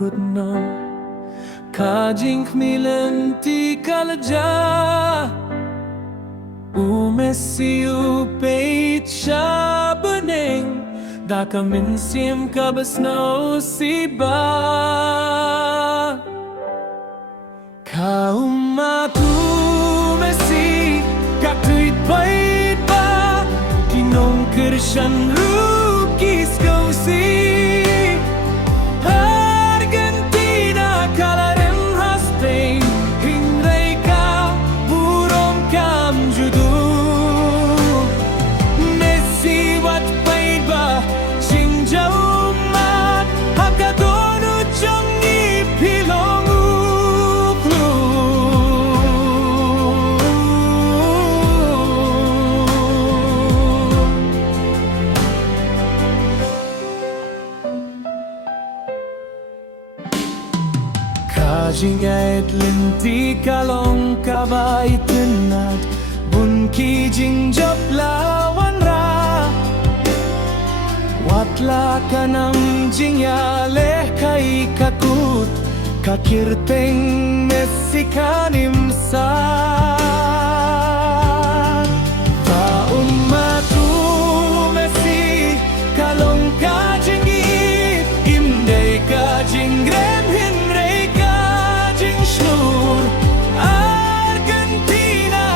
could know Kajing kmilanti kalaja Umesi upeit siya bening Daka minsim kabasno siba Kaumatu mesi kaktuit pait ba Kinong kershan rukis kau si Argentina kalarem has Spain Hingray ka burom kam judu Messi wat pait ba Xinjiao mat Hakadono chong ni pilong Kajingait linti kalong kabay tenat Bun kijing job lawan ra Watla kanam jingyaleh kai kakut Kakirteng mesikanim sa Ummatu mesi kalong kajingit Imday kajingrem hinray kajing shnur Argentina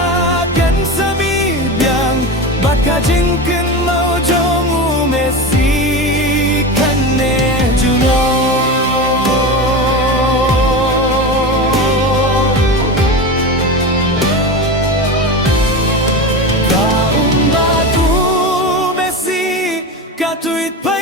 kan samibyang Bakajing kan mau jomu Messi kan ne juno Ka ummatu Messi katuit pa